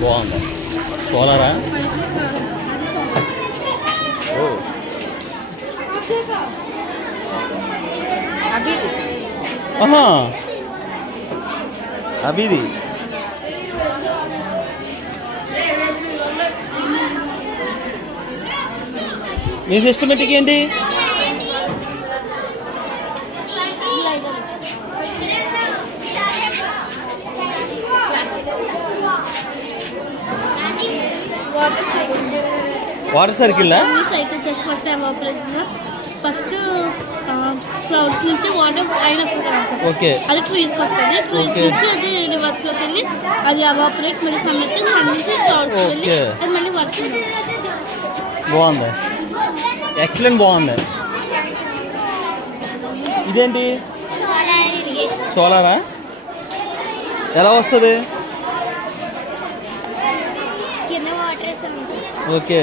బాగుందా సోలారా? ఆహా అభిది మీ సిస్టమేటిక్ ఏంటి? వాటర్ సర్కిల్ సైకిల్ చేసి ఫస్ట్ ఫస్ట్ క్లౌడ్స్ నుంచి వాటర్ అయినప్పుడు కదా అది ట్రీస్కి వస్తుంది. ట్రీస్ నుంచి అది రివర్స్లోకి వెళ్ళి అది అవాపరేట్ మళ్ళీ సన్ వచ్చి సన్ నుంచి క్లౌడ్స్ వెళ్ళి అది మళ్ళీ వర్షం. బాగుంది, ఎక్సలెంట్ బాగుంది. ఇదేంటి సోలారా? ఎలా వస్తుంది? కింద వాటర్ ఓకే.